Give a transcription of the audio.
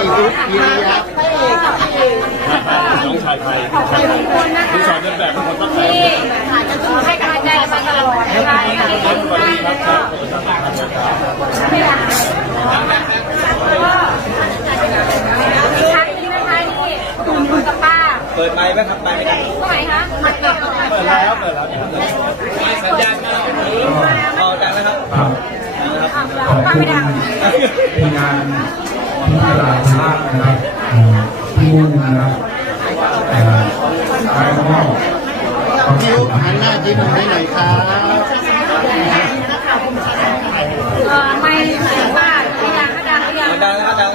มีลูกมียักษ์น้องชายไทยผู้สอนเดินแบบเป็นคนตั้งใจให้กำลังใจกันตลอดใช่ค่าเปิดไมค์ไหมครับไมค์ไม่ได้ไหมคะเปิดแล้วเปิดแล้วมีสัญญาณมาเอาดังนะครับดังนะครับไม่ดังมีงาน พี่ตลาดช้างนะครับที่ม่งนะครับขาวพี่ลูกหันหน้ายิ้มให้หน่อยครับไม่ไม่ว่าดังก็ดังก็ยังดังแล้วดัง